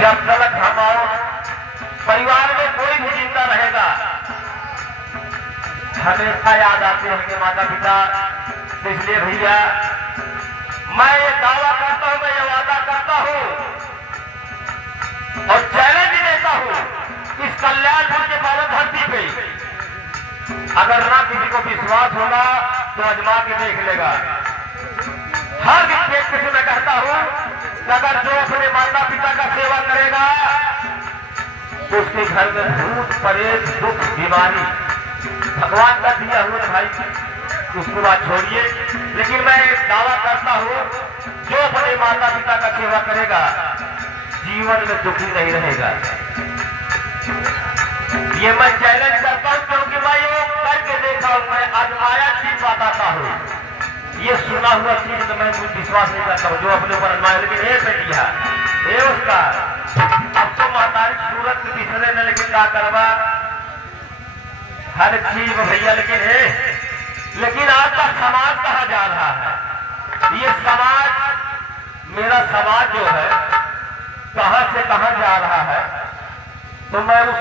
जब तक हम और परिवार में कोई भी जिंदा रहेगा हमेशा याद आते होंगे माता पिता। इसलिए भैया मैं ये दावा करता हूं, मैं ये वादा करता हूं और चैलेंज देता हूं, इस कल्याणपुर के बाबा धरती पे अगर ना किसी को विश्वास होगा तो आजमा के देख लेगा। हर व्यक्ति से मैं कहता हूं कि अगर जो अपने माता पिता का सेवा करेगा तो उसके घर में भूत प्रेत दुख बीमारी भगवान का दिया हुआ भाई उसको बात छोड़िए। लेकिन मैं दावा करता हूं जो अपने माता पिता का सेवा करेगा जीवन में दुखी नहीं रहेगा। ये मैं चैलेंज करता हूं क्योंकि मैं ये करके देखा हूं। मैं आज आया चीज बताता हूं, ये सुना हुआ चीज तो मैं कुछ विश्वास नहीं करता हूँ जो अपने ऊपर अनुमान। लेकिन ये बेटिया ये उसका अब तो महतारी सूरत के बिछड़े न, लेकिन क्या करवा हर चीज भैया। लेकिन आज का समाज कहाँ जा रहा है? ये समाज मेरा समाज जो है कहां से कहां जा रहा है। तो मैं उस